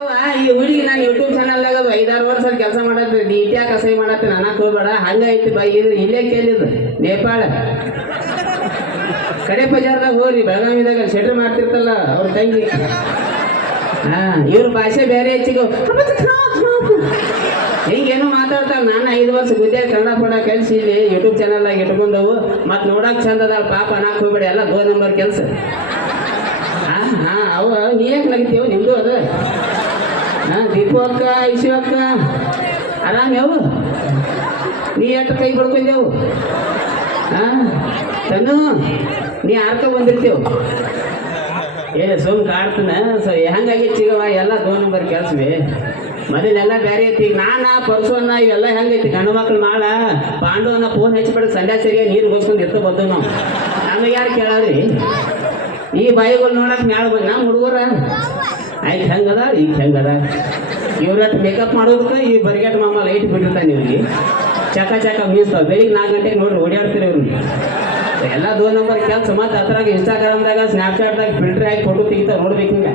ಈ ಹುಡುಗಿ ನಾನು ಯೂಟ್ಯೂಬ್ ಚಾನಲ್ದಾಗ ಅದು 5-6 ವರ್ಷ ಕೆಲಸ ಮಾಡತ್ತೆ, ನೀಟ್ಯಾಗ ಕಸೈ ಮಾಡತ್ತೆ, ನನಗೆ ಹೋಗ್ಬೇಡ ಹಂಗೈತಿ ಬೈ. ಇದು ಇಲ್ಲೇ ಕೇಳಿದ್ದು ನೇಪಾಳ ಕಡೆ ಬಜಾರ್ದಾಗ ಹೋಗ್ರಿ, ಬೆಳಗಾವಿದಾಗ ಶೆಟ್ರ್ ಮಾಡ್ತಿರ್ತಲ್ಲ ಅವ್ರ ತಂಗಿ. ಇವ್ರ ಭಾಷೆ ಬೇರೆ ಹೆಚ್ಚಿಗೆ ಹಿಂಗೇನೋ ಮಾತಾಡ್ತಾರ. ನಾನು 5 ವರ್ಷ ಗುದ್ದೆ ಕನ್ನಡ ಪಡ ಕಲಿಸಿ ಇಲ್ಲಿ ಯೂಟ್ಯೂಬ್ ಚಾನಲ್ದಾಗ ಇಟ್ಕೊಂಡವು. ಮತ್ತು ನೋಡಕ್ಕೆ ಚಂದ ಅದ ಪಾಪ ಅನ್ನಕ್ಕೆ ಹೋಗ್ಬೇಡಿ, ಎಲ್ಲ 2 ನಂಬರ್ ಕೆಲಸ. ಅವ ನೀ ಯಾಕೆ ನಗಿತೀವ? ನಿಮ್ಮದು ಅದು. ದೀಪು ಅಕ್ಕ, ಇಶು ಅಕ್ಕ ಆರಾಮ್ ಯಾವ ನೀ ಎಷ್ಟು ಕೈ ಬಡ್ಕೊಂಡೆವು? ತನ್ನು ನೀ ಆರ್ಕ ಬಂದಿರ್ತೇವು. ಸುಮ್ ಕಾಡ್ತಾನ. ಸೊ ಹೆಂಗಾಗಿತ್ತು ಸಿಗವ ಎಲ್ಲ 2 ನಂಬರ್ ಕೆಲಸವೇ. ಮೊದಲೆಲ್ಲ ಬೇರೆ ಐತಿ. ಈಗ ಪರಸುವನ್ನ ಇವೆಲ್ಲ ಹೆಂಗೈತಿ? ಗಂಡು ಮಕ್ಳು ಮಾಡ ಪಾಂಡವನ್ನ ಫೋನ್ ಹಚ್ಚಿಬಿಡ ಸಂಡ್ಯಾಸರಿಗೆ ನೀರು ಗೋಸ್ಕೊಂಡು ಇರ್ತ ಬದ್ದು ನಾವು. ನಮಗೆ ಯಾರು ಕೇಳಾದ್ರಿ? ಈ ಬಾಯಿಗಳು ನೋಡಕ್ ಮ್ಯಾಳ ಬಂದು ನಮ್ಮ ಹುಡುಗರ ಆಯ್ತು ಹೆಂಗದ ಈಗ ಹೆಂಗದ. ಇವ್ರಟ್ಟು ಮೇಕಪ್ ಮಾಡೋದಕ್ಕೆ ಈ ಬರ್ಗೆಟ್ ಮಾಮ ಲೈಟ್ ಬಿಟ್ಟಿರ್ತಾನೆ ಇವ್ರಿಗೆ. ಚಕ ಚಕ ಮೀಸ್ತಾವ. ಬೆಳಿಗ್ಗೆ 4 ಗಂಟೆಗೆ ನೋಡ್ರಿ ಓಡಾಡ್ತೀರಿ ಇವ್ರಿಗೆ. ಎಲ್ಲ 2 ನಂಬರ್ ಕೆಲಸ. ಮತ್ತು ಅದ್ರಾಗ ಇನ್ಸ್ಟಾಗ್ರಾಮ್ದಾಗ ಸ್ನ್ಯಾಪ್ಚಾಟ್ದಾಗ ಫಿಲ್ಟರ್ ಹಾಕಿ ಫೋಟೋ ತೆಗಿತಾರ ನೋಡ್ಬೇಕು. ಹಿಂಗೆ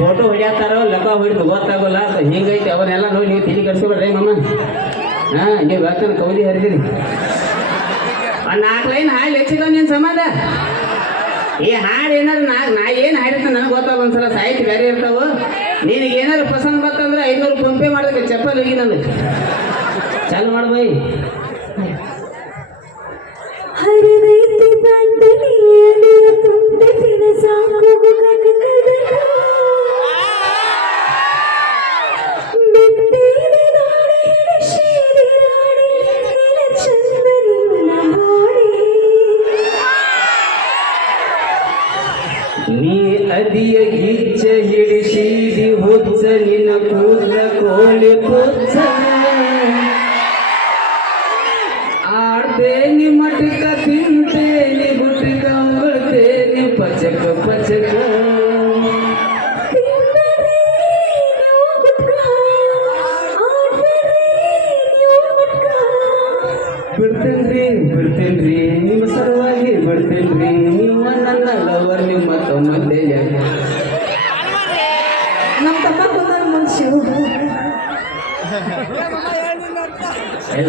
ಫೋಟೋ ಹೊಡ್ಯಾತಾರೋ ಲಕ ಹೊಡಿತು ಗೊತ್ತಾಗೋಲ್ಲ. ಹಿಂಗೈತಿ ಅವನ್ನೆಲ್ಲ ನೋಡಿ ನೀವು ತಿಳಿ ಕಟ್ಸ್ಕೊಬೇಡ್ರಿ ಮಮ್ಮ. ನೀವು ಹೇಳ್ತಾನೆ ಕೌದಿ ಹರಿದಿರಿ. 4 ಲೈನ್ ಹಾಡು ಹೆಚ್ಚಿದ ನೀನು ಸಮಾಧ. ಈ ಹಾಡು ಏನಾರು ನಾ ಏನು ಹಾಡಿರ್ತಾನೆ ನನಗೆ ಗೊತ್ತಾಗ. ಒಂದ್ಸಲ ಸಾಹಿತ್ಯ ಬೇರೆ ಇರ್ತಾವೆ. ನಿನಗೆ ಏನಾರು ಪಸಂದ್ ಬರ್ತಂದ್ರೆ 500 ಫೋನ್ಪೇ ಮಾಡೋದಕ್ಕೆ ಚಪ್ಪಲ್ ಹೋಗಿ ನನಗೆ ಚಾಲು ಮಾಡ್ಬೈ. ಹರಿದೈತಿ ಬಂಡಲಿಯಲ್ಲಿ ತುಂಬಿನ ಸಾಕು ನೀ ಅದಿಯ ಗಿಚ್ಚ ಹಿಡಿಸಿದಿ ಹುಚ್ಚ ನಿನ್ನ ಕೂದಲ ಕೋಳಿ ಪುಚ್ಚ. ಆಡ್ತೇನಿ ಮಟಕ ತಿಂತೇನಿ ಬುಟ್ಟಿಕ ಹೊಳ್ತೇನಿ ಪಚಕ ಪಚಕ. ಬಿಡ್ತೇನ್ರಿ ನಿಮ್ಮ ಸಲುವಾಗಿ ಬಿಡ್ತೇನ್ರಿ. ನಿಮ್ಮ ನನ್ನ ಲವರ್ ನಿಮ್ಮ ತಮ್ಮಂದೆ. ನಮ್ಮ ತಮ್ಮ ಬಂದ ಮನುಷ್ಯ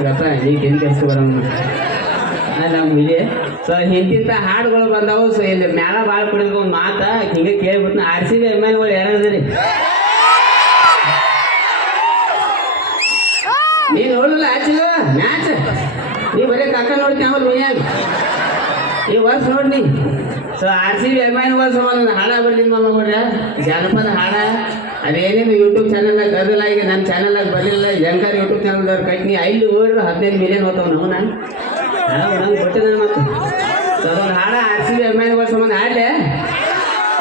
ಗೊತ್ತಾ ಈಗ ಏನು ಕೆಲಸ ಬರೋಣ ನಮ್ಮ ಇಲ್ಲಿ. ಸೊ ಇಂತಿಂಥ ಹಾಡುಗಳು ಬಂದಾವು. ಸೊ ಇಲ್ಲಿ ಮ್ಯಾಲ ಭಾಳ ಕುಡಿದ ಒಂದು ಮಾತ ಹಿಂಗೆ ಕೇಳ್ಬಿಟ್ಟು RCB ಅಭಿಮಾನಿಗಳು ಯಾರಾದ್ರಿ? ನೀನು ನೋಡಲ್ಲ ಆಚೆಗ ಮ್ಯಾಚ್? ನೀ ಬರೀ ಕಾಕ ನೋಡ್ತೀನಿ ಆಮೇಲೆ ಮೈಯಾಗ ಈ ವರ್ಷ ನೋಡಿ. ಸೊ RCB ಅಭಿಮಾನಿಗಳ ಸಂಬಂಧ ಹಾಡ ಬರ್ಲಿಲ್ಲ ಮಾಮ ನೋಡ್ರ. ಜಾನಪದ ಹಾಡ ಅದೇನೇನು ಯೂಟ್ಯೂಬ್ ಚಾನಲ್ನಾಗ ಗದಲ. ಈಗ ನನ್ನ ಚಾನಲ್ನಾಗ ಬರಲಿಲ್ಲ. ಜಂಕರ್ ಯೂಟ್ಯೂಬ್ ಚಾನಲ್ದವ್ರು ಕಟ್ನಿ ಅಲ್ಲಿ ಹೋದ್ರೆ 15 ಮಿಲಿಯನ್ ಹೋಗ್ತಾವ ನಾವು. ನಂಗೆ ಕೊಟ್ಟೆ ನನ್ನ ಮಕ್ಕಳು. ಸೊ ಅದೊಂದು ಹಾಡ RCB ಅಭಿಮಾನಿಗಳ ಸಂಬಂಧ ಹಾಡಲೆ.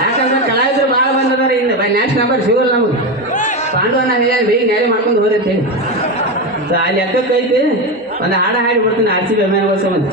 ಯಾಕಂದ್ರೆ ಕಲಾವಿದರು ಭಾಳ ಬಂದದಾರೆ. ಇನ್ನು ಬೈ ನ್ಯಾಷ್ ನಂಬರ್ ಸಿಗೋಲ್ಲ ನಮಗೆ. ಪಾಂಡವನ ಬೇಗ ನ್ಯಾಯ ಮಾಡ್ಕೊಂಡು ಹೋದೈತೆ. ಸೊ ಅಲ್ಲಿ ಲೆಕ್ಕಕ್ಕೆ ಐತಿ ಒಂದು ಹಾಡ ಹಾಡಿ ಬಿಡ್ತೀನಿ RCB ಅಭಿಮಾನಿಗಳ ಸಂಬಂಧ.